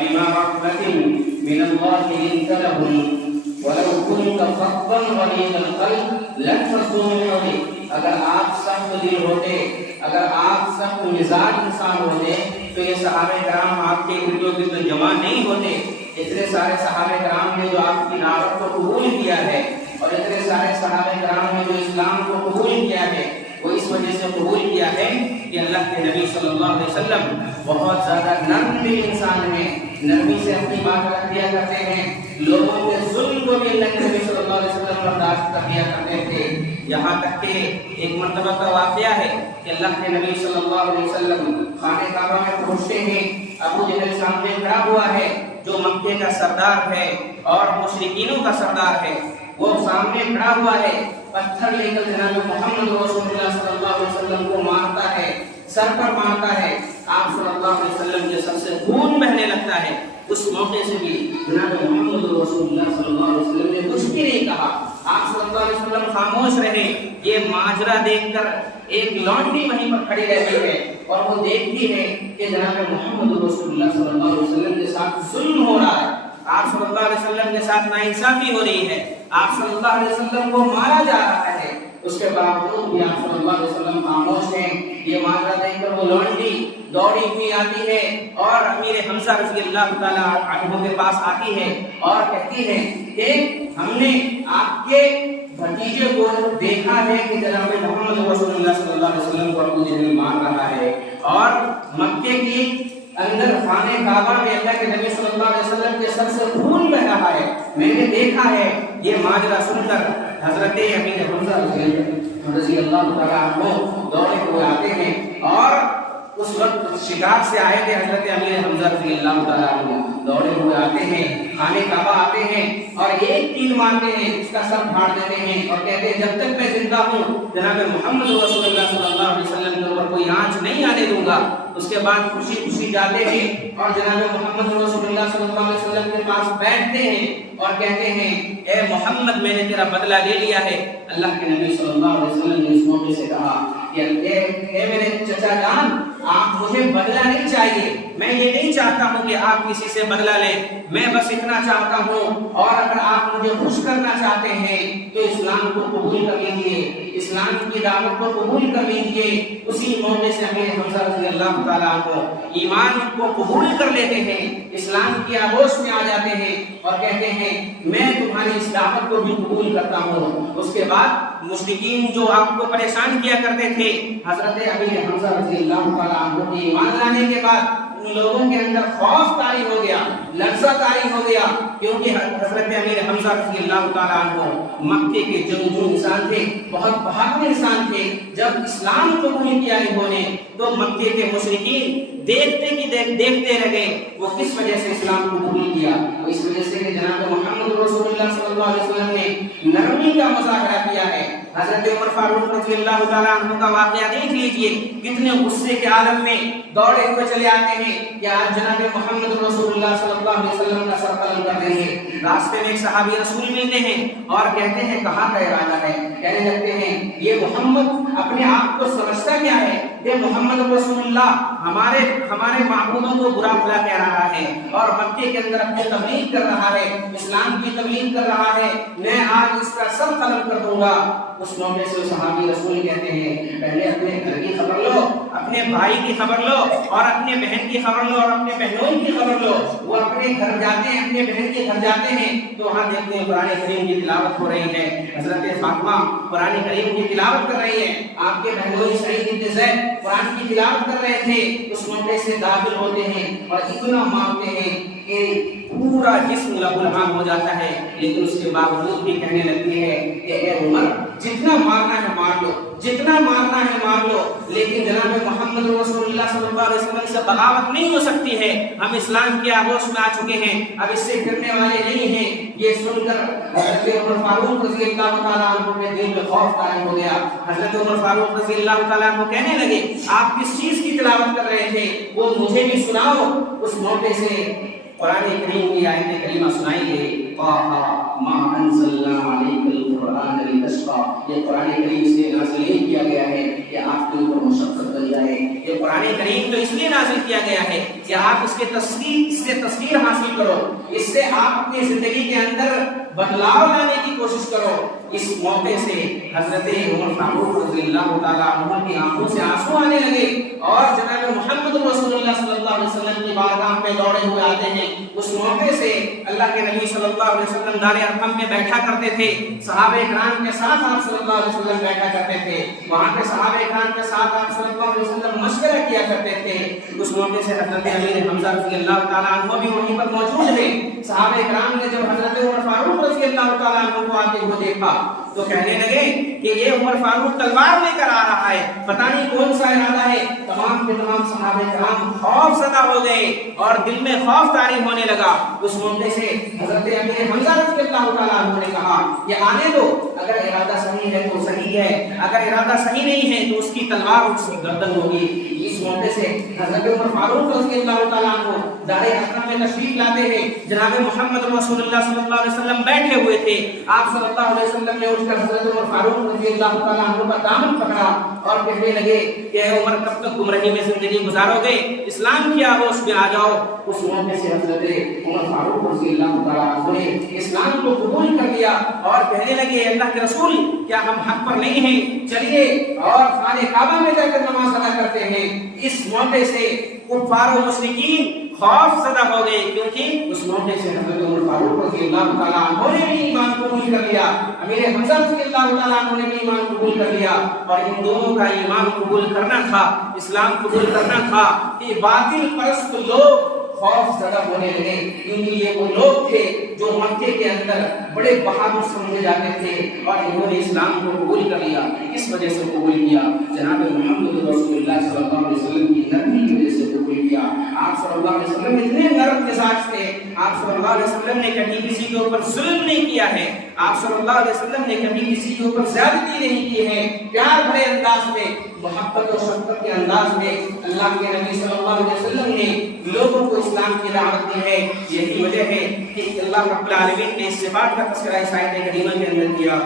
فبما رحمة من الله لنت لهم ولو كنت فظا غليظ القلب لانفضوا من حولك. اگر آپ سخت دل ہوتے، اگر آپ سخت مزاج انسان ہوتے تو یہ صحابہ کرام آپ کے ارد گرد جمع نہیں ہوتے. اتنے سارے صحابہ کرام نے جو آپ کی دعوت کو قبول کیا ہے اور اتنے سارے صحابہ کرام نے جو اسلام کو قبول کیا ہے وہ اس وجہ سے قبول کیا ہے کہ اللہ کے نبی صلی اللہ علیہ وسلم بہت زیادہ نرم دل انسان ہیں، نرمی سے اپنی بات رکھ دیا کرتے ہیں. لوگوں کے ظلم کو بھی اللہ کے نبی صلی اللہ علیہ وسلم برداشت کر دیا کرتے تھے. یہاں تک کہ ایک مرتبہ کا واقعہ ہے کہ اللہ کے نبی صلی اللہ علیہ وسلم خانہ کعبہ میں پہنچتے ہیں. ابو جہل سامنے کھڑا ہوا ہے جو مکے کا سردار ہے اور مشرکینوں کا سردار ہے. وہ سامنے کھڑا ہوا ہے، پتھر لے کر جناب محمد رسول اللہ صلی اللہ علیہ وسلم کو مارتا ہے، سر پر مارتا ہے. آپ صلی اللہ علیہ وسلم کے سر سے خون بہنے لگتا ہے. اس موقع سے بھی جناب محمد رسول اللہ صلی اللہ علیہ وسلم نے کچھ بھی نہیں کہا. آپ صلی اللہ علیہ وسلم خاموش رہے. یہ ماجرا دیکھ کر ایک لونڈی وہیں پر کھڑی رہتی ہے اور وہ دیکھتی ہے کہ جناب محمد رسول اللہ صلی اللہ علیہ وسلم کے ساتھ ظلم ہو رہا ہے، آپ صلی اللہ علیہ وسلم کے ساتھ ناانصافی ہو رہی ہے، آپ صلی اللہ علیہ وسلم کو مارا جا رہا ہے. اس کے باوجود بھی آپ صلی اللہ علیہ وسلم خاموش ہیں. یہ ماجرا دیکھ کر وہ لونڈی دوڑی ہوئی آتی ہے اور امیر حمزہ رضی اللہ تعالیٰ عنہ کے پاس آتی ہے اور کہتی ہے کہ ہم نے آپ کے بھتیجے کو دیکھا ہے کہ جناب محمد رسول اللہ صلی اللہ علیہ وسلم کو ابو جہل مار رہا ہے اور مکے کی اندر خانہ کعبہ میں اللہ کے نبی صلی اللہ علیہ وسلم کے سر سے خون بہ رہا ہے، میں نے دیکھا ہے. یہ ماجرا سن کر حضرت امیر حمزہ رضی اللہ تعالیٰ عنہ دوڑے ہوئے آتے ہیں اور اس وقت شکار سے آئے تھے حضرت امیر حمزہ رضی اللہ تعالیٰ عنہ دوڑے ہوئے آتے ہیں، خانہ کعبہ آتے ہیں اور ایک تیر مارتے ہیں، اس کا سر پھاڑ دیتے ہیں اور کہتے ہیں جب تک میں زندہ ہوں جناب محمد رسول اللہ صلی اللہ علیہ وسلم کے اوپر کوئی آنچ نہیں آنے دوں گا. اس کے بعد خوشی خوشی جاتے ہیں اور جناب محمد رسول اللہ صلی اللہ علیہ وسلم کے پاس بیٹھتے ہیں اور کہتے ہیں اے محمد میں نے تیرا بدلہ لے لیا ہے. اللہ کے نبی صلی اللہ علیہ وسلم نے اس موقع سے کہا کہ اے میرے چچا جان، آپ مجھے بدلہ نہیں چاہیے، میں یہ نہیں چاہتا ہوں کہ آپ کسی سے بدلہ لیں، میں بس اتنا چاہتا ہوں اور اگر آپ مجھے خوش کرنا چاہتے ہیں تو اسلام کو قبول کر لیجیے، اسلام کی دعوت کو قبول کر لیجیے. اسی موقع سے امیر حمزہ رضی اللہ تعالیٰ عنہ ایمان کو قبول کر لیتے ہیں، اسلام کی آغوش میں آ جاتے ہیں اور کہتے ہیں میں تمہاری اس دعوت کو بھی قبول کرتا ہوں. اس کے بعد مشرکین جو آپ کو پریشان کیا کرتے تھے، حضرت امیر حمزہ رضی اللہ تعالیٰ عنہ کی ایمان لانے کے بعد ان لوگوں کے اندر خوف طاری ہو گیا، لرزہ طاری ہو گیا، کیونکہ حضرت امیر حمزہ رضی اللہ تعالیٰ عنہ مکے کے جنگجو انسان تھے، بہت بہادر انسان تھے. جب اسلام کو قبول کیا انہوں نے تو مکے کے مشرکین دیکھتے رہ گئے وہ کس وجہ سے اسلام کو قبول کیا. اس وجہ سے کہ جناب محمد رسول اللہ صلی اللہ علیہ وسلم نے نرمی کا مظاہرہ کیا ہے. حضرت عمر فاروق رضی اللہ تعالیٰ عنہ کا واقعہ دیکھ لیجئے، کتنے غصے کے عالم میں دوڑے ہوئے چلے آتے ہیں کہ آج جناب محمد رسول اللہ صلی اللہ علیہ وسلم کا سر قلم کر رہے ہیں. راستے میں ایک صحابی رسول ملتے ہیں اور کہتے ہیں کہاں کا ارادہ ہے. کہنے لگتے ہیں یہ محمد اپنے آپ کو سمجھتا کیا ہے، یہ محمد رسول اللہ ہمارے معبودوں کو برا بھلا کہہ رہا ہے اور مکے کے اندر اپنی تبلیغ کر رہا ہے، اسلام کی تبلیغ کر رہا ہے، میں آج اس کا سر قلم کر دوں گا. اس موقع سے صحابی رسول کہتے ہیں پہلے اپنے گھر کی خبر لو، اپنے بھائی کی خبر لو اور اپنے بہن کی خبر لو اور اپنے بہنوئی کی خبر لو. وہ اپنے گھر جاتے ہیں، اپنے بہن کے گھر جاتے ہیں تو وہاں دیکھتے ہیں قرآن کریم کی تلاوت ہو رہی ہے. حضرت فاطمہ قرآن کریم کی تلاوت کر رہی ہے، آپ کے بہنوئی سعید بن زید قرآن کی تلاوت کر رہے تھے. اس موقع سے داخل ہوتے ہیں اور اتنا مانگتے ہیں کہ پورا جسم لہولہان ہو جاتا ہے، لیکن اس کے باوجود بھی کہنے لگتی ہے کہ اے عمر جتنا مارنا ہے مار لو، جتنا مارنا ہے مار لو، لیکن جناب محمد رسول اللہ صلی اللہ علیہ وسلم سے بغاوت نہیں ہو سکتی ہے. ہم اسلام کی آغوش میں آ چکے ہیں، اب اس سے پھرنے والے نہیں ہیں. یہ سن کر حضرت عمر فاروق رضی اللہ تعالیٰ عنہ کے دل میں خوف طاری ہو گیا. حضرت عمر فاروق رضی اللہ تعالیٰ عنہ کہنے لگے آپ کس چیز کی تلاوت کر رہے تھے، وہ مجھے بھی سناؤ. اس موقع سے قرآن کریم کی آیت کریمہ سنائی گئی، طٰہَ مَا أَنزَلْنَا عَلَيْكَ الْقُرْآنَ لِتَشْقَىٰ. یہ قرآن کریم سے نازل کیا گیا ہے کہ آپ کے اوپر مشقت بن جائے. یہ قرآن کریم تو اس لیے نازل کیا گیا ہے کہ آپ اس سے تصویر حاصل کرو، اس سے آپ اپنی زندگی کے اندر بدلاؤ لانے کی کوشش کرو۔ اس موقع سے حضرت عمر فاروق رضی اللہ تعالیٰ عنہ کی آنکھوں سے آنسو آنے لگے اور جناب محمد رسول اللہ صلی اللہ علیہ وسلم کی بارگاہ میں دوڑے ہوئے آتے ہیں۔ اس موقع سے اللہ کے نبی صلی اللہ علیہ وسلم دار ارقم میں بیٹھا کرتے تھے، صحابہ کرام کے ساتھ آپ صلی اللہ علیہ وسلم بیٹھا کرتے تھے، وہاں کے صحابہ کرام کے ساتھ آپ صلی اللہ علیہ وسلم مشورہ کیا کرتے تھے۔ اس موقع سے حضرت امیر حمزہ رضی اللہ تعالیٰ عنہ بھی وہیں پر موجود ہیں۔ صحابہ کرام نے جب حضرت عمر فاروق رضی اللہ تعالیٰ عنہ کو آتے ہوئے دیکھا تو کہنے لگے کہ یہ عمر فاروق تلوار لے کر آ رہا ہے، پتہ نہیں کون سا ارادہ ہے۔ تمام کے تمام صحابہ کرام خوف زدہ ہو گئے اور دل میں خوف طاری ہونے لگا۔ اس موقع سے حضرت امیر حمزہ رضی اللہ تعالیٰ عنہ نے کہا کہ آنے دو، اگر ارادہ صحیح ہے تو صحیح ہے، اگر ارادہ صحیح نہیں ہے تو اس کی تلوار اس کی گردن ہوگی۔ اس موقع سے حضرت عمر فاروق رضی اللہ تعالیٰ عنہ دار ارقم میں تشریف لاتے ہیں۔ جناب محمد رسول اللہ صلی اللہ علیہ وسلم بیٹھے ہوئے تھے، آپ صلی اللہ علیہ وسلم نے اٹھ کر حضرت عمر فاروق رضی اللہ تعالیٰ عنہ کا دامن پکڑا اور کہنے لگے کہ اے عمر کب تک گمراہی میں زندگی گزارو گے، اسلام کی آغوش میں آ جاؤ۔ اس موقع سے حضرت عمر فاروق رضی اللہ تعالیٰ عنہ نے اسلام کو قبول کر لیا اور کہنے لگے اللہ کے رسول کیا ہم حق پر نہیں ہیں، چلیے اور خانہ کعبہ میں جا کر نماز ادا کرتے ہیں۔ اس موقع سے کفار و مشرکین خوف زدہ ہو گئے، کیونکہ اس موقع سے حضرت عمر فاروق رضی اللہ تعالیٰ عنہ نے بھی ایمان قبول کر لیا، امیر حمزہ رضی اللہ تعالیٰ عنہ نے بھی ایمان قبول کر لیا، اور ان دونوں کا ایمان قبول کرنا تھا، اسلام قبول کرنا تھا کہ باطل پرست لوگ خوف زدہ ہونے لگے، کیونکہ یہ وہ لوگ تھے جو مکے کے اندر بڑے بہادر سمجھے جاتے تھے اور انہوں نے اسلام کو قبول کر لیا۔ اس وجہ سے قبول کیا، جناب محمد رسول اللہ صلی اللہ علیہ وسلم کی نرمی کی وجہ سے قبول کیا۔ آپ صلی اللہ علیہ وسلم اتنے نرم مزاج تھے، آپ صلی اللہ علیہ وسلم نے کبھی کسی کے اوپر ظلم نہیں کیا ہے، آپ صلی اللہ علیہ وسلم نے کبھی کسی کے اوپر زیادتی نہیں کی ہے، پیار بھرے انداز میں، محبت و شفقت کے انداز میں اللہ کے نبی صلی اللہ علیہ وسلم نے لوگوں کو اسلام کی دعوت دی ہے۔ یہی وجہ ہے کہ اللہ رب العالمین نے اس صفات کا تذکرہ اس آیت کریمہ کے اندر کیا۔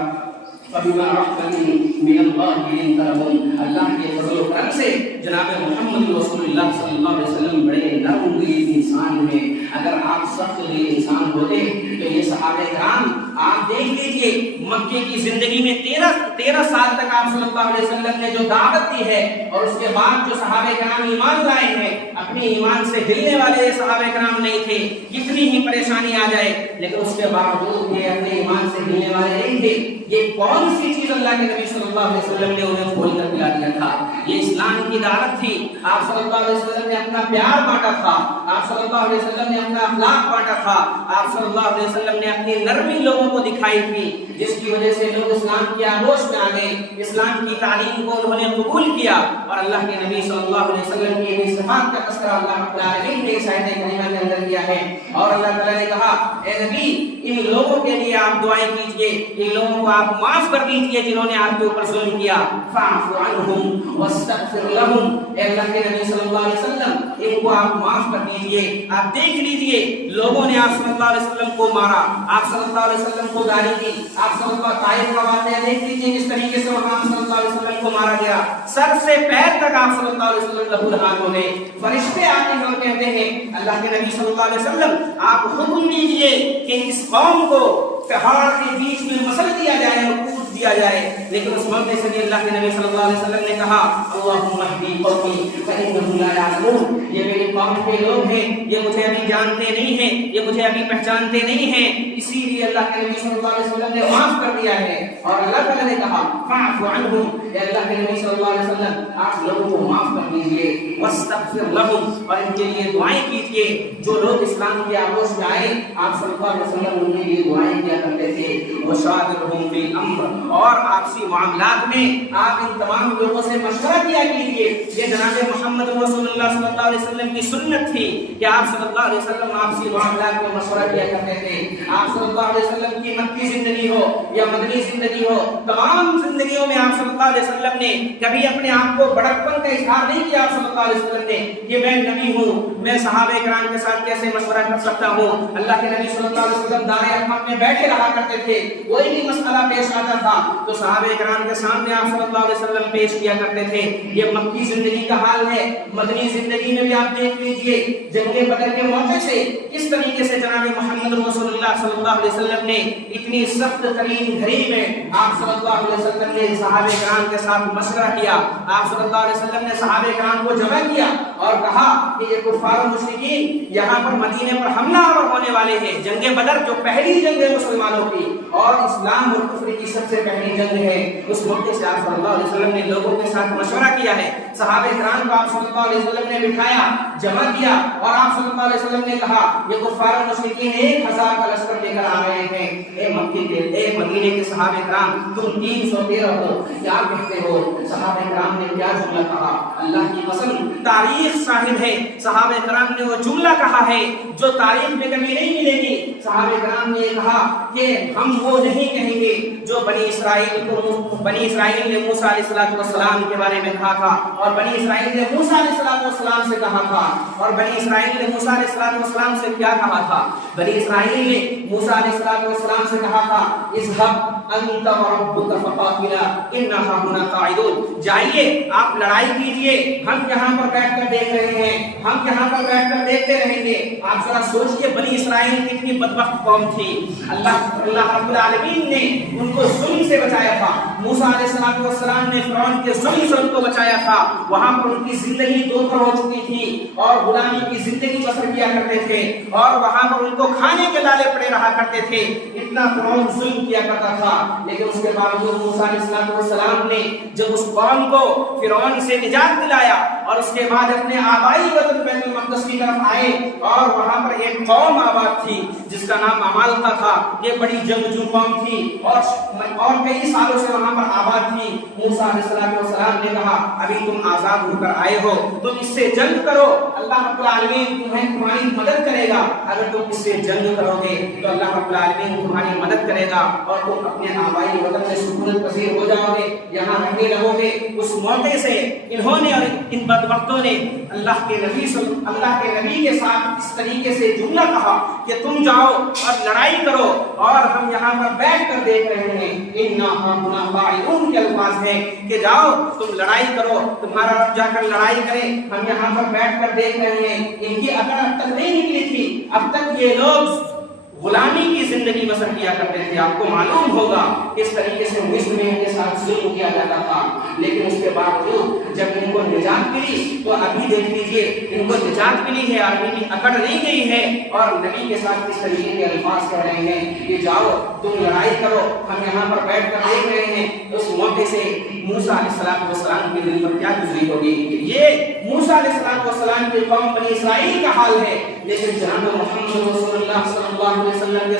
فبما رحمت من اللہ لنت لهم، اللہ کے فضل و کرم سے جناب محمد رسول اللہ صلی اللہ علیہ وسلم بڑے نرم دل انسان ہیں۔ اگر آپ سخت دل انسان ہوتے تو یہ صحابہ کرام آپ دیکھ لیجئے مکے کی زندگی میں 13 سال تک آپ صلی اللہ علیہ وسلم نے جو دعوت دی ہے اور اس کے بعد جو صحابہ کرام ایمان لائے ہیں، اپنے ایمان سے ہلنے والے صحابہ کرام نہیں تھے، کتنی ہی پریشانی آ جائے لیکن اس کے باوجود یہ اپنے ایمان سے ہلنے والے نہیں تھے۔ یہ کون سی چیز اللہ کے نبی صلی اللہ علیہ وسلم نے انہیں کھول کر پلا دیا تھا؟ یہ اسلام کی دعوت تھی۔ آپ صلی اللہ علیہ وسلم نے اپنا پیار بانٹا تھا، آپ صلی اللہ علیہ وسلم نے اپنا اخلاق بانٹا تھا، آپ صلی اللہ علیہ وسلم نے اپنی نرمی لوگوں کو دکھائی تھی، جس کی وجہ سے لوگ اسلام کی آغوش میں آ گئے، اسلام کی تعلیم کو انہوں نے قبول کیا، اور اللہ کے نبی صلی اللہ علیہ وسلم کی ان صفات کا تذکرہ اللہ رب العالمین نے اس آیت کریمہ کے اندر کیا ہے۔ اور اللہ تعالیٰ نے کہا اے نبی ان لوگوں کے لیے آپ دعائیں کیجئے، ان لوگوں کو آپ معاف کر دیجئے جنہوں نے آپ کے اوپر ظلم کیا۔ فاعف عنہم واستغفر لہم، اے اللہ کے نبی صلی اللہ علیہ وسلم ان کو آپ معاف کر دیجئے۔ آپ دیکھ لیجئے لوگوں نے آپ صلی اللہ علیہ وسلم کو مارا، آپ صلی اللہ علیہ وسلم کو گالی دی، آپ صلی اللہ طائف کا واقعہ دیکھ لیجئے جس طریقے سے وہاں صلی اللہ علیہ وسلم کو مارا گیا، سر سے پیر تک آپ صلی اللہ علیہ وسلم لہولہان ہو گئے۔ فرشتے آتے ہیں اور کہتے ہیں اللہ کے نبی صلی اللہ علیہ وسلم آپ حکم دیجئے کہ اس قوم کو پہاڑ کے بیچ میں مسل دیا جائے اور کود دیا جائے، لیکن اس موقع سے اللہ کے نبی صلی اللہ علیہ وسلم نے کہا اللہم اہدی قومی فانہم لا یعلمون، یہ میری قوم کے لوگ ہیں، یہ مجھے ابھی جانتے نہیں ہیں، یہ مجھے ابھی پہچانتے نہیں ہیں، اسی لیے اللہ کے نبی صلی اللہ علیہ وسلم نے معاف کر دیا ہے۔ اور اللہ تعالیٰ نے کہا فاعف عنہم، اے اللہ کے نبی صلی اللہ علیہ وسلم آپ لوگوں کو معاف کر دیجئے، واستغفر لہم، اور ان کے لیے دعائیں کیجئے۔ جو لوگ اسلام کی آغوش میں آئے آپ صلی اللہ علیہ وسلم ان کے لیے دعائیں کیا کرتے تھے۔ وشاورہم فی الامر، اور آپسی معاملات میں آپ ان تمام لوگوں سے مشورہ کیا کیجئے۔ یہ جناب محمد رسول اللہ صلی اللہ علیہ وسلم کی سنت تھی کہ آپ صلی اللہ علیہ وسلم آپسی معاملات میں مشورہ کیا کرتے تھے۔ آپ صلی اللہ علیہ وسلم کی مکی زندگی ہو یا مدنی زندگی ہو، تمام زندگیوں میں آپ صلی اللہ علیہ وسلم نے کبھی اپنے آپ کو بڑکپن کا اظہار نہیں کیا۔ آپ صلی اللہ علیہ وسلم نے کہ میں نبی ہوں، میں صحابہ کرام کے ساتھ کیسے مشورہ کر سکتا ہوں؟ اللہ کے نبی صلی اللہ علیہ وسلم دار ارقم میں بیٹھے رہا کرتے تھے، کوئی بھی مسئلہ پیش آتا تھا تو صحابہ کرام کے سامنے آپ صلی اللہ علیہ وسلم پیش کیا کرتے تھے۔ یہ مکی زندگی کا حال ہے۔ مدنی زندگی میں بھی آپ دیکھ لیجئے جنگ بدر کے موقع سے کس طریقے سے جناب محمد رسول اللہ صلی اللہ علیہ وسلم نے اتنی سخت ترین گھڑی میں آپ صلی اللہ علیہ وسلم نے صحابہ کرام کے ساتھ مشورہ کیا۔ آپ صلی اللہ علیہ وسلم نے صحابہ کرام کو جمع کیا اور کہا کہ یہ کفار و مشرکین یہاں پر مدینے پر حملہ آور ہونے والے ہیں۔ جنگ بدر جو پہلی جنگ ہے مسلمانوں کی اور اسلام اور کفر کی سب سے پہلی جنگ ہے، اس موقع سے آپ صلی اللہ علیہ وسلم نے لوگوں کے ساتھ مشورہ کیا ہے۔ صحابہ کرام کو آپ صلی اللہ علیہ وسلم نے بٹھایا، جمع کیا اور آپ صلی اللہ علیہ وسلم نے کہا یہ کفار و مشرکین 1000 کا لشکر لے کر آ رہے ہیں۔ اے مکی کے، اے مدینے کے صحابہ کرام، تم 313 ہو، کیا کہتے ہو؟ صحابہ کرام نے کیا جملہ کہا؟ اللہ کی قسم تاریخ شاہد ہے، صحابہ کرام نے وہ جملہ کہا ہے جو تاریخ میں کبھی نہیں ملے گی۔ صحابہ کرام نے کہا کہ ہم وہ نہیں کہیں گے جو بنی اسرائیل نے موسیٰ علیہ السلام کے بارے میں کہا تھا، اور بنی اسرائیل نے موسیٰ علیہ السلام سے کہا تھا۔ اور بنی اسرائیل نے موسیٰ علیہ السلام سے کیا کہا تھا؟ بنی اسرائیل نے موسیٰ علیہ السلام سے کہا تھا اذهب انت وربك فقاتلا اننا هنا قاعدون، جائیے آپ لڑائی کیجئے، ہم یہاں پر بیٹھ کر دیکھ رہے ہیں، ہم یہاں پر بیٹھ کر دیکھتے رہیں گے۔ آپ ذرا سوچئے بنی اسرائیل کتنی بدبخت قوم تھی۔ اللہ رب العالمین نے ان کو ظلم سے بچایا تھا۔ موسیٰ علیہ السلام نے فرعون کے ظلم سے ان کو بچایا تھا۔ وہاں پر ان کی زندگی دوپہر ہو چکی تھی اور غلامی کی زندگی بسر کیا کرتے تھے، اور وہاں پر ان کو کھانے کے لالے پڑے رہا کرتے تھے۔ اتنا فرعون ظلم کیا کرتا تھا، لیکن اس کے باوجود موسیٰ علیہ السلام نے جب اس قوم کو فرعون سے نجات دلایا اور اس کے بعد اپنے آبائی وطن بیت المقدس کی طرف آئے، اور وہاں پر ایک قوم آباد تھی جس کا نام عمالقہ تھا۔ یہ بڑی جنگجو قوم تھی اور کئی سالوں سے وہاں پر آباد تھی۔ موسیٰ علیہ السلام نے کہا ابھی تم آزاد ہو کر آئے ہو، تم اس سے جنگ کرو، اللہ رب العالمین تمہاری مدد کرے گا۔ اگر تم اس سے جنگ کرو گے تو اللہ رب العالمین تمہاری مدد کرے گا اور تم اپنے آبائی وطن میں سکونت پذیر ہو جاؤ گے، یہاں رہنے لگو گے۔ اس موقع سے انہوں نے اور ان بدبختوں نے اللہ کے نبی کے ساتھ اس طریقے سے جملہ کہا کہ تم جاؤ اور لڑائی کرو اور ہم یہاں پر بیٹھ کر دیکھ رہے ہیں۔ اننا ہاہنا قاعدون کے الفاظ ہیں کہ جاؤ تم لڑائی کرو، تمہارا رب جا کر لڑائی کرے، ہم یہاں پر بیٹھ کر دیکھ رہے ہیں۔ ان کی عقل اب تک نہیں نکلی تھی، اب تک یہ لوگ غلامی کی زندگی بسر کیا کرتے تھے۔ آپ کو معلوم ہوگا اس طریقے سے مصر میں ان کے ساتھ ظلم کیا جاتا تھا، لیکن اس کے باوجود جب ان کو نجات ملی تو ابھی دیکھ لیجئے ان کو نجات ملی ہے، آدمی کی اکڑ نہیں گئی ہے، اور نبی کے ساتھ کس طریقے کے الفاظ کہہ رہے ہیں کہ جاؤ تم لڑائی کرو، ہم یہاں پر بیٹھ کر دیکھ رہے ہیں۔ اس موقع سے موسیٰ علیہ السلام کے دل پر کیا گزری ہوگی؟ یہ موسیٰ علیہ السلام کی قوم بنی اسرائیل کا حال ہے، لیکن جناب محمد رسول اللہ صلی اللہ علیہ وسلم کے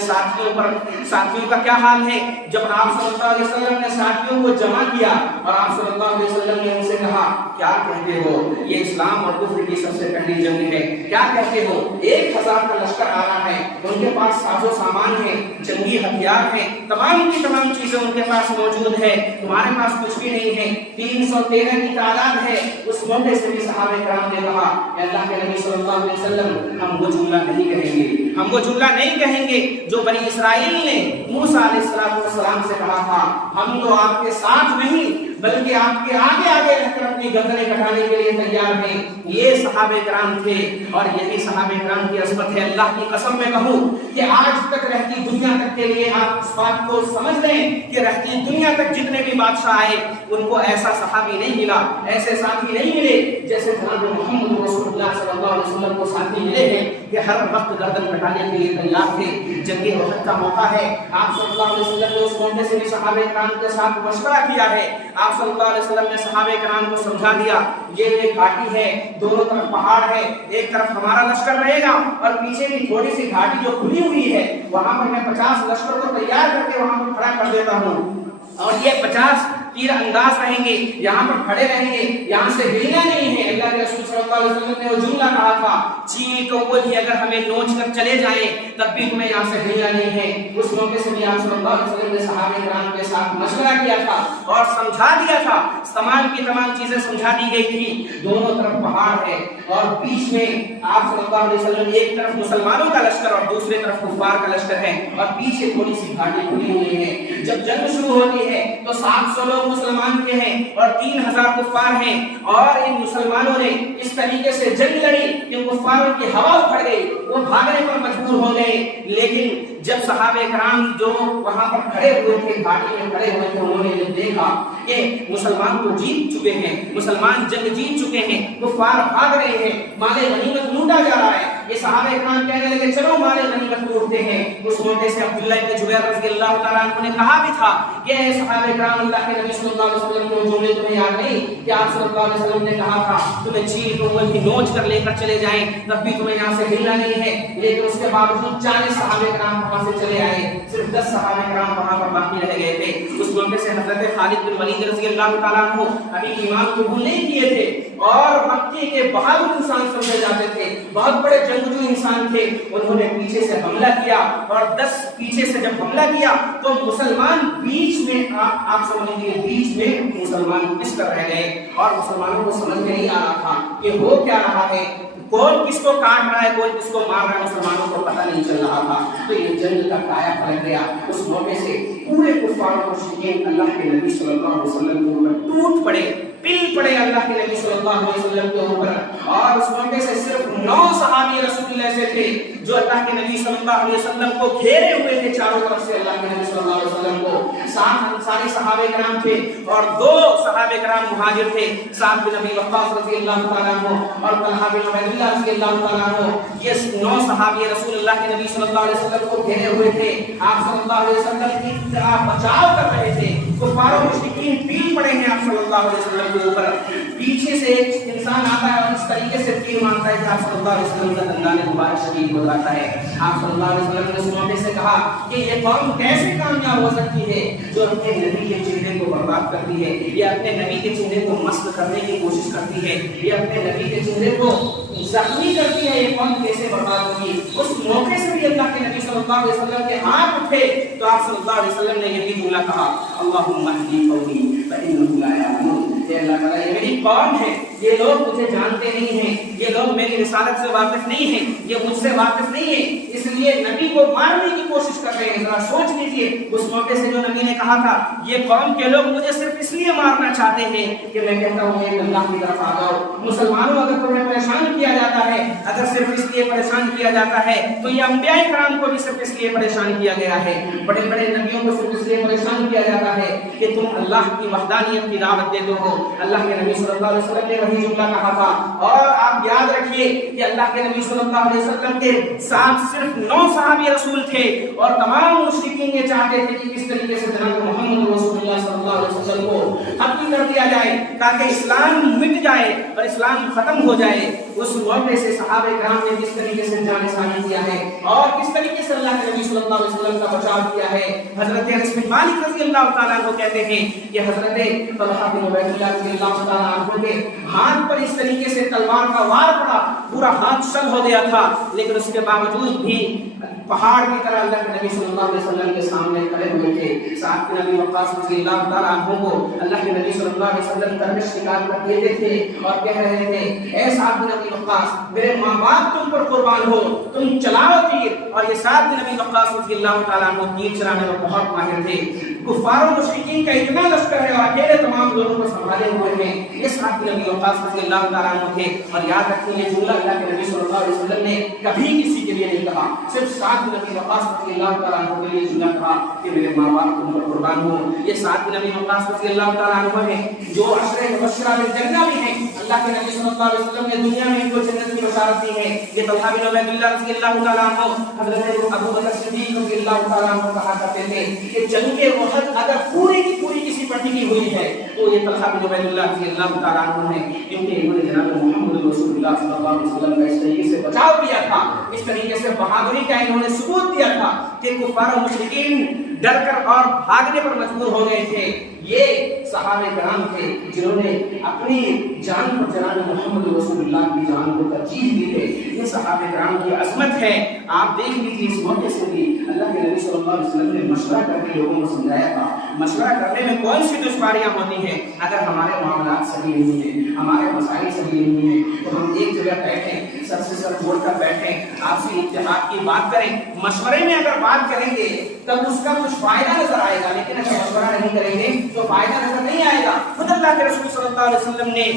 ساتھیوں کا کیا حال ہے؟ جب آپ صلی اللہ علیہ وسلم نے ساتھیوں کو جمع کیا اور آپ صلی اللہ علیہ وسلم نے ان سے کہا کیا کہتے ہو؟ یہ اسلام اور کفر کی سب سے پہلی جنگ ہے، کیا کہتے ہو؟ 1000 کا لشکر آ رہا ہے، ان کے پاس ساز و سامان ہے، جنگی ہتھیار ہیں، تمام کی تمام چیزیں ان کے پاس موجود ہے، تمہارے پاس کچھ بھی نہیں ہے، 313 کی تعداد ہے۔ اس موقع سے بھی صحابہ کرام نے کہا کہ اللہ کے نبی صلی اللہ علیہ وسلم ہم وہ جملہ نہیں کہیں گے، ہم وہ جملہ نہیں کہیں گے جو بنی اسرائیل نے موسیٰ علیہ السلام سے کہا تھا۔ ہم تو آپ کے ساتھ نہیں بلکہ آپ کے آگے آگے رہ کر اپنی گردنیں کٹانے کے لیے تیار ہیں۔ یہ صحابہ کرام تھے اور یہی صحابہ کرام کی عظمت ہے۔ اللہ کی قسم میں کہوں کہ آج تک رہتی دنیا تک کے لیے آپ اس بات کو سمجھ لیں کہ رہتی دنیا تک جتنے بھی بادشاہ آئے ان کو ایسا صحابی نہیں ملا، ایسے ساتھی نہیں ملے جیسے جناب محمد رسول اللہ صلی اللہ علیہ وسلم کو ساتھی ملے ہیں کہ ہر وقت گردن کٹانے کے لیے تیار تھے۔ جنگ احد کا موقع ہے، آپ صلی اللہ علیہ وسلم نے اس موقع سے بھی صحابہ کرام کے ساتھ مشورہ کیا ہے۔ آپ صلی اللہ علیہ وسلم نے صحابہ کرام کو سمجھا دیا یہ گھاٹی ہے، دونوں طرف پہاڑ ہے، ایک طرف ہمارا لشکر رہے گا اور پیچھے کی تھوڑی سی گھاٹی جو کھلی ہوئی ہے وہاں پر میں 50 لشکر کو تیار کر کے وہاں پر کھڑا کر دیتا ہوں، اور یہ 50 تیر انداز رہیں گے، یہاں پر کھڑے رہیں گے، یہاں سے ہلنا نہیں ہے۔ اللہ کے رسول صلی اللہ علیہ وسلم نے وہ جملہ کہا تھا چیل کو بھی اگر ہمیں نوچ کر چلے جائیں تب بھی تمہیں یہاں سے ہلنا نہیں ہے۔ اس موقع سے بھی آپ صلی اللہ علیہ وسلم نے صحابہ کرام کے ساتھ مشورہ کیا تھا اور سمجھا دیا تھا، تمام کی تمام چیزیں سمجھا دی گئی تھی۔ دونوں طرف پہاڑ ہے اور بیچ میں آپ صلی اللہ علیہ وسلم ایک طرف مسلمانوں کا لشکر اور دوسری طرف کفار کا لشکر ہے اور پیچھے تھوڑی سی گھاٹی کھلی ہوئی ہے۔ جب جنگ شروع ہوتی ہے تو 700 لوگ مسلمان کے ہیں اور 3000 کفار ہیں، اور ان مسلمانوں نے اس طریقے سے جنگ لڑی کہ کفاروں کی ہوا اکھڑ گئی، وہ بھاگنے پر مجبور ہو گئے۔ لیکن جب صحابہ کرام جو وہاں پر کھڑے ہوئے تھے، گھاٹی میں کھڑے ہوئے تھے، انہوں نے جب دیکھا کہ مسلمان تو جیت چکے ہیں، مسلمان جنگ جیت چکے ہیں، کفار بھاگ رہے ہیں، مال غنیمت لوٹا جا رہا ہے، یہ صحابہ کرام کہنے لگے چلو مال غنیمت لوٹتے ہیں۔ اس موقع سے عبداللہ بن جبیر رضی اللہ تعالیٰ عنہ نے کہا بھی تھا کہ اے صحابہ کرام، اللہ کے نبی صلی اللہ علیہ وسلم کے جملے تمہیں یاد نہیں کہ آپ صلی اللہ علیہ وسلم نے کہا تھا تمہیں چیل کو بھی نوچ کر لے کر چلے جائیں تب بھی تمہیں یہاں سے ہلنا نہیں ہے۔ لیکن اس کے باوجود 40 صحابہ کرام وہاں سے چلے آئے، صرف 10 صحابہ کرام وہاں پر باقی رہ گئے تھے۔ اس موقع سے حضرت خالد بن ولید رضی اللہ تعالیٰ عنہ ابھی ایمان قبول نہیں کیے تھے اور مکے کے بہادر انسان سمجھے جاتے تھے، بہت بڑے جنگجو انسان تھے۔ انہوں نے پیچھے سے حملہ کیا اور 10 پیچھے سے جب حملہ کیا تو مسلمان بیچ میں، آپ سمجھ لیجیے بیچ میں مسلمان کس طرح رہ گئے اور مسلمانوں کو سمجھ میں نہیں آ رہا تھا کہ ہو کیا رہا ہے، کون کس کو کاٹ رہا ہے، کون کس کو مار رہا ہے، مسلمانوں کو پتہ نہیں چل رہا تھا۔ تو یہ جنگ کا کایا پلٹ گیا۔ اس موقع سے پورے کفار و مشرکین اللہ کے نبی صلی اللہ علیہ وسلم کے اوپر ٹوٹ پڑے، پل پڑے اللہ کے نبی صلی اللہ علیہ وسلم کے اوپر، اور اس موقع سے صرف 9 صحابی رسول اللہ سے تھے جو اللہ کے نبی صلی اللہ علیہ وسلم کو گھیرے ہوئے تھے چاروں طرف سے۔ اللہ کے نبی صلی اللہ علیہ وسلم کو 7 انصاری صحابہ کرام تھے اور 2 صحابہ کرام مہاجر تھے، سعد بن ابی وقاص رضی اللہ تعالیٰ عنہ اور طلحہ بن عبید اللہ رضی اللہ تعالیٰ عنہ۔ یہ 9 صحابی رسول اللہ کے نبی صلی اللہ علیہ وسلم کو گھیرے ہوئے تھے، آپ صلی اللہ علیہ وسلم کی بچاؤ کر رہے تھے۔ کفار و مشرکین پیٹ پڑے ہیں آپ صلی اللہ علیہ وسلم کے اوپر، پیچھے سے ایک انسان آتا ہے اور اس طریقے سے تیر مارتا ہے کہ آپ صلی اللہ علیہ وسلم کا دندان مبارک شدید ہو جاتا ہے۔ آپ صلی اللہ علیہ وسلم نے اس موقع سے کہا کہ یہ قوم کیسے کامیاب ہو سکتی ہے جو اپنے نبی کے چہرے کو برباد کرتی ہے، یہ اپنے نبی کے چہرے کو مسخ کرنے کی کوشش کرتی ہے، یہ اپنے نبی کے چہرے کو زخمی کرتی ہے، یہ قوم کیسے برباد ہوگی۔ اس موقع سے بھی اللہ کے نبی صلی اللہ علیہ وسلم کے ہاتھ اٹھے تو آپ صلی اللہ علیہ وسلم نے یہی جملہ کہا، اللہم اہدی قومی فإنہم لا یعلمون۔ کہ اللہ تعالیٰ یہ میری قوم ہے، یہ لوگ مجھے جانتے نہیں ہیں، یہ لوگ میری رسالت سے واقف نہیں ہیں، یہ مجھ سے واقف نہیں ہے، اس لیے نبی کو مارنے کی کوشش کر رہے ہیں۔ ذرا سوچ لیجئے اس موقع سے جو نبی نے کہا تھا یہ قوم کے لوگ مجھے صرف اس لیے مارنا چاہتے ہیں کہ میں کہتا ہوں کہ اللہ کی طرف آ جاؤ۔ مسلمانوں اگر تمہیں پریشان کیا جاتا ہے، اگر صرف اس لیے پریشان کیا جاتا ہے تو یہ انبیاء کرام کو بھی صرف اس لیے پریشان کیا گیا ہے، بڑے بڑے نبیوں کو صرف اس لیے پریشان کیا جاتا ہے کہ تم اللہ کی وحدانیت کی دعوت دیتے ہو۔ اللہ کے نبی صلی اللہ علیہ وسلم نے وہی جملہ کہا تھا، اور آپ یاد رکھیے کہ اللہ کے نبی صلی اللہ علیہ وسلم کے ساتھ صرف 9 صحابی رسول تھے اور تمام مشرکین یہ چاہتے تھے کہ کس طریقے سے جناب محمد رسول اللہ صلی اللہ علیہ وسلم کو ختم کر دیا جائے تاکہ اسلام مٹ جائے اور اسلام ختم ہو جائے۔ اس موقع سے صحابہ کرام نے کس طریقے سے جان ثانی کیا ہے اور کس طریقے سے اللہ کے نبی صلی اللہ علیہ وسلم کا بچاؤ کیا ہے۔ حضرت انس بن مالک رضی اللہ تعالیٰ عنہ کہتے ہیں کہ حضرت طلحہ بن عبید اللہ رضی اللہ تعالیٰ عنہ کے ہاتھ پر اس طریقے سے تلوار کا وار پڑا، پورا ہاتھ شل ہو گیا تھا، لیکن اس کے باوجود بھی پہاڑ کی طرح اللہ کے نبی صلی اللہ علیہ وسلم کے سامنے کھڑے ہوئے تھے۔ سعد بن ابی وقاص رضی اللہ تعالیٰ عنہ کو اللہ کے نبی صلی اللہ علیہ وسلم درمیش نکال کر دیتے تھے اور کہہ رہے تھے اے سعد بن ابی وقاص میرے ماں باپ تم پر قربان ہو، تم چلاؤ تیر۔ اور یہ سعد بن ابی وقاص رضی اللہ تعالیٰ عنہ تیر چلانے میں بہت ماہر تھے۔ کفار و مشرکین کا اتنا لشکر ہے اور اکیلے تمام لوگوں کو سنبھالے ہوئے ہیں، یہ سعد بن ابی وقاص رضی اللہ تعالیٰ عنہ تھے۔ اور یاد رکھیں یہ جملہ اللہ کے نبی صلی اللہ علیہ وسلم نے کبھی کسی کے لیے نہیں کہا، صرف سعد بن ابی وقاص رضی اللہ تعالیٰ عنہ کے لیے جملہ کہا کہ میرے ماں باپ تم پر قربان ہو۔ یہ سعد بن ابی وقاص رضی اللہ تعالیٰ عنہ ہیں جو عشرہ مبشرہ بالجنہ بھی ہیں۔ اللہ کے نبی صلی اللہ علیہ وسلم نے دنیا میں ان کو جنت کی بشارت دی ہے۔ یہ طلحہ بن عبید اللہ رضی اللہ تعالیٰ عنہ حضرت ابو بکر صدیق رضی اللہ تعالیٰ عنہ کہا کرتے تھے کہ جنگ احد اگر پوری کی پوری کسی پر ٹکی ہوئی ہے تو یہ طلحہ بن عبید اللہ رضی اللہ تعالیٰ عنہ ہیں، کیونکہ انہوں نے جناب محمد رسول اللہ صلی اللہ علیہ وسلم کا اس طریقے سے بچاؤ کیا تھا، اس طریقے سے بہادری کا انہوں نے ثبوت دیا تھا کہ کفار و مشرکین ڈر کر اور بھاگنے پر مجبور ہو گئے تھے۔ یہ صحابہ کرام تھے جنہوں نے اپنی جان پر جناب محمد رسول اللہ کی جان کو ترجیح دی ہے۔ یہ صحابہ کرام کی عظمت ہے. آپ دیکھ لیجیے اس موقع سے بھی اللہ کے نبی صلی اللہ علیہ وسلم نے مشورہ کر کے لوگوں کو سمجھایا تھا. مشورہ کرنے میں کون سی دشواریاں ہوتی ہیں؟ اگر ہمارے معاملات صحیح نہیں ہیں, ہمارے مسائل صحیح نہیں ہیں, تو ہم ایک جگہ بیٹھیں, سر سے سر جوڑ کر بیٹھیں, آپسی اتحاد کی بات کریں. مشورے میں اگر بات کریں گے تب اس کا کچھ فائدہ نظر آئے گا, لیکن اگر مشورہ نہیں کریں گے تو فائدہ نظر نہیں آئے گا. خود اللہ کے رسول صلی اللہ علیہ وسلم نے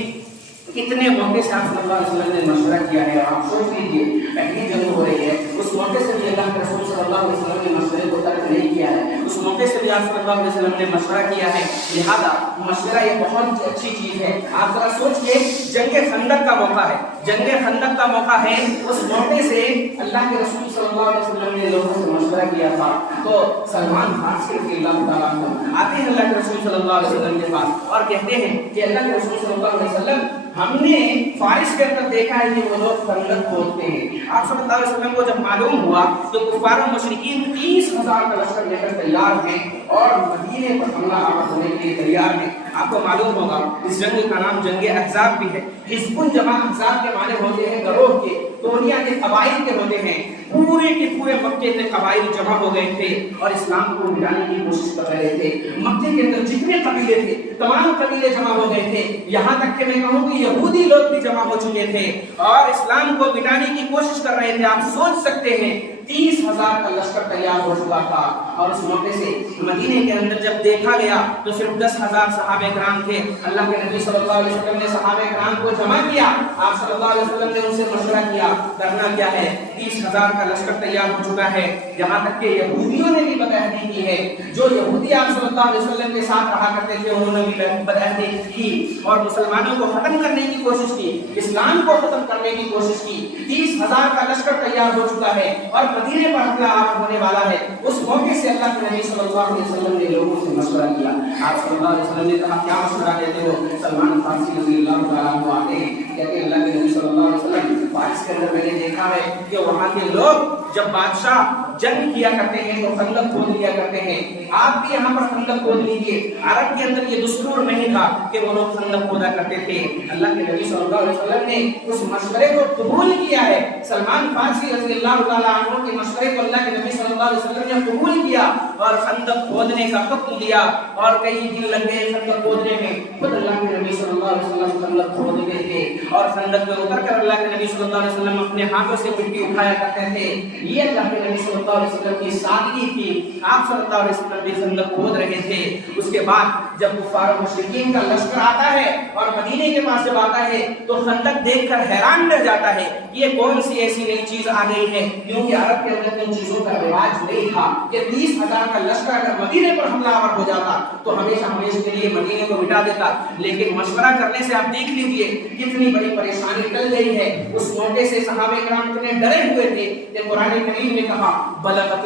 کتنے موقع سے آپ صلی اللہ علیہ وسلم نے مشورہ کیا ہے. اور آپ سوچ لیجیے پہلی جنگ ہو رہی ہے, اس موقع سے بھی اللہ کے رسول صلی اللہ علیہ وسلم نے مشورے کو ترک نہیں کیا ہے, اس موقع سے بھی آپ صلی اللہ علیہ وسلم نے مشورہ کیا ہے. لہذا مشورہ یہ بہت اچھی چیز ہے. آپ ذرا سوچئے جنگ خندق کا موقع ہے, جنگ خندق کا موقع ہے, اس موقع سے اللہ کے رسول صلی اللہ علیہ وسلم نے لوگوں سے مشورہ کیا تھا. تو سلمان فارسی رضی اللہ تعالیٰ عنہ آتے ہیں اللہ کے رسول صلی اللہ علیہ وسلم کے پاس اور کہتے ہیں کہ اللہ کے رسول صلی اللہ علیہ وسلم ہم نے فارس کے اندر دیکھا ہے کہ وہ لوگ خندق کھودتے ہیں. آپ صلی اللہ علیہ وسلم کو جب معلوم ہوا تو کفار و مشرکین 30,000 کا لشکر لے کر تیار ہیں اور مدینے پر حملہ آور ہونے کے لیے تیار ہیں. آپ کو معلوم ہوگا اس جنگ کا نام جنگ احزاب بھی ہے. حزب جمع احزاب کے معنی ہوتے ہیں گروہ کے, ٹولیاں کے, قبائل کے ہوتے ہیں. پورے کے پورے مکے کے قبائل جمع ہو گئے تھے اور اسلام کو مٹانے کی کوشش کر رہے تھے. مکے کے اندر جتنے قبیلے تھے تمام قبیلے جمع ہو گئے تھے. یہاں تک کہ میں کہوں کہ یہودی لوگ بھی جمع ہو چکے تھے اور اسلام کو مٹانے کی کوشش کر رہے تھے. آپ سوچ سکتے ہیں 30,000 کا لشکر تیار ہو چکا تھا اور اس موقع سے مدینے کے اندر جب دیکھا گیا تو صرف 10,000 صحابہ کرام تھے. اللہ کے نبی صلی اللہ علیہ وسلم نے صحابہ کرام کو جمع کیا. آپ صلی اللہ علیہ وسلم نے ان سے مشورہ کیا کرنا کیا ہے. 30,000 کا لشکر تیار ہو چکا ہے. یہاں تک کہ یہودیوں نے بھی بدعہدی کی ہے. جو یہودی آپ صلی اللہ علیہ وسلم کے ساتھ رہا کرتے تھے انہوں نے بھی بدعہدی کی اور مسلمانوں کو ختم کرنے کی کوشش کی, اسلام کو ختم کرنے کی کوشش کی. 30,000 کا لشکر تیار ہو چکا ہے اور مدینے پر حملہ آور ہونے والا ہے. اس موقع سے اللہ کے نبی صلی اللہ علیہ وسلم نے لوگوں سے مشورہ کیا. آپ صلی اللہ علیہ وسلم نے کہا کیا مشورہ دیتے ہو؟ سلمان فارسی رضی اللہ تعالیٰ عنہ آتے ہیں کہتے ہیں اللہ کے نبی صلی اللہ علیہ وسلم فارس کے اندر میں نے دیکھا ہے کہ وہاں کے لوگ جب بادشاہ جنگ کیا کرتے ہیں تو خندق کھود لیا کرتے ہیں. آپ بھی یہاں پر خندق کھود لیجیے. عرب کے اندر یہ دستور نہیں تھا کہ وہ لوگ خندق کھودا کرتے تھے. اللہ کے نبی صلی اللہ علیہ وسلم نے اس مشورے کو قبول کیا ہے. سلمان فارسی رضی اللہ تعالیٰ عنہ کے مشورے کو اللہ کے نبی صلی اللہ علیہ وسلم نے قبول کیا اور خندق کھودنے کا حکم دیا اور کئی دن لگ گئے خندق کھودنے میں. خود اللہ کے نبی صلی اللہ علیہ وسلم خندق کھودتے تھے اور خندق میں اتر کر اللہ کے نبی صلی اللہ علیہ وسلم اپنے ہاتھوں سے مٹی اٹھایا کرتے تھے. یہ اللہ کے نبی صلی اللہ علیہ وسلم کی سادگی تھی. آپ صلی اللہ علیہ وسلم بھی خندق کھود رہے تھے. اس کے بعد جب کفار و مشرکین کا لشکر آتا ہے اور مدینے کے پاس جب آتا ہے تو خندق دیکھ کر حیران رہ جاتا ہے یہ کون سی ایسی نئی چیز آ گئی ہے, کیونکہ عرب کے اندر ان چیزوں کا رواج نہیں تھا کہ 30,000 کا لشکر اگر مدینے پر حملہ آور ہو جاتا تو ہمیشہ ہمیشہ کے لیے مدینے کو مٹا دیتا. لیکن مشورہ کرنے سے آپ دیکھ لیجئے کتنی بڑی پریشانی ٹل گئی ہے. اس موقع سے صحابہ کرام اتنے ڈرے ہوئے تھے کہ قرآن کریم نے کہا بلغت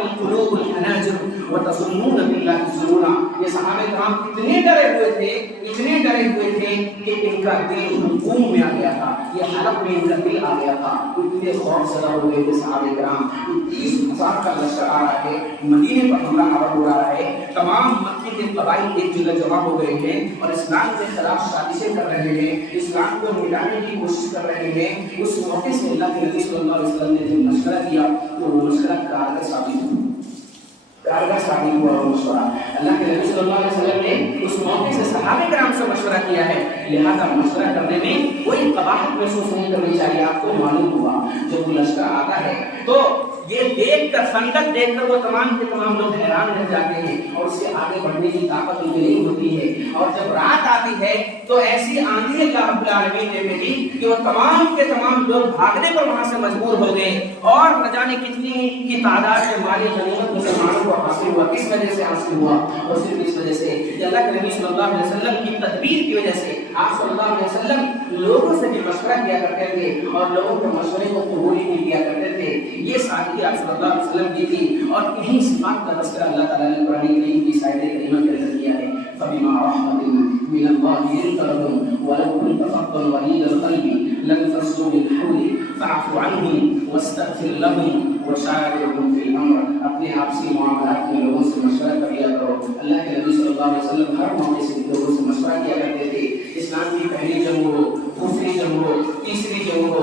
القلوب الحناجر وتظنون باللہ الظنون. یہ صحابہ کرام اتنے ڈرے ہوئے تھے کہ ان کا دل حلقوم میں آ گیا تھا, یہ حلق میں ان کا دل آ گیا تھا. اتنے خوف زدہ ہو گئے تھے صحابہ کرام. 30,000 کا لشکر آ رہا ہے, مدینے پر حملہ آور ہو رہا ہے, تمام مکے کے قبائل ایک جگہ جمع ہو گئے ہیں اور اسلام کے خلاف سازشیں کر رہے ہیں, اسلام کو مٹانے کی کوشش کر رہے ہیں. اس موقع سے اللہ کے نبی صلی اللہ علیہ وسلم نے جب مشورہ کیا تو وہ مشورہ کارگر ثابت ہوا. مشورہ اللہ کے نبی صلی اللہ علیہ وسلم نے اس موقع سے صحابہ کرام سے مشورہ کیا ہے. لہذا مشورہ کرنے میں کوئی قباحت محسوس نہیں کرنی چاہیے. آپ کو معلوم ہوا جب وہ لشکر آتا ہے تو یہ دیکھ کر خندق دیکھ کر وہ تمام کے تمام لوگ حیران رہ جاتے ہیں اور اس سے آگے بڑھنے کی طاقت ان کی نہیں ہوتی ہے. اور جب رات آتی ہے تو ایسی آندھی اللہ رب العالمین نے بھیجی کہ وہ تمام کے تمام لوگ بھاگنے پر وہاں سے مجبور ہو گئے اور نہ جانے کتنی کی تعداد میں مالی غنیمت مسلمانوں کو حاصل ہوا. کس وجہ سے حاصل ہوا؟ اور صرف اس وجہ سے کہ اللہ کے نبی صلی اللہ علیہ وسلم کی تدبیر کی وجہ سے. آپ صلی اللہ علیہ وسلم لوگوں سے بھی مشورہ کیا کرتے تھے اور لوگوں کے مشورے کو قبول نہیں کیا کرتے تھے. یہ سادگی آپ صلی اللہ علیہ وسلم کی تھی اور انہی صفات کا تذکرہ اللہ تعالیٰ نے قرآن کریم کی آیت کریمہ کے اندر کیا ہے. فَبِمَا رَحْمَةٍ مِّنَ اللَّهِ لِنتَ لَهُمْ وَلَوْ كُنتَ فَظًّا غَلِيظَ الْقَلْبِ لَانفَضُّوا مِنْ حَوْلِكَ فَاعْفُ عَنْهُمْ وَاسْتَغْفِرْ لَهُمْ وَشَاوِرْهُمْ فِي الْأَمْرِ. اپنے آپسی معاملات میں لوگوں سے مشورہ کر لیا کرو. اللہ کے نبی صلی اللہ علیہ وسلم ہر موقع سے لوگوں سے مشورہ کیا کرتے تھے. اسلام کی پہلی جنگ ہو, دوسری جنگ ہو, تیسری جنگ ہو,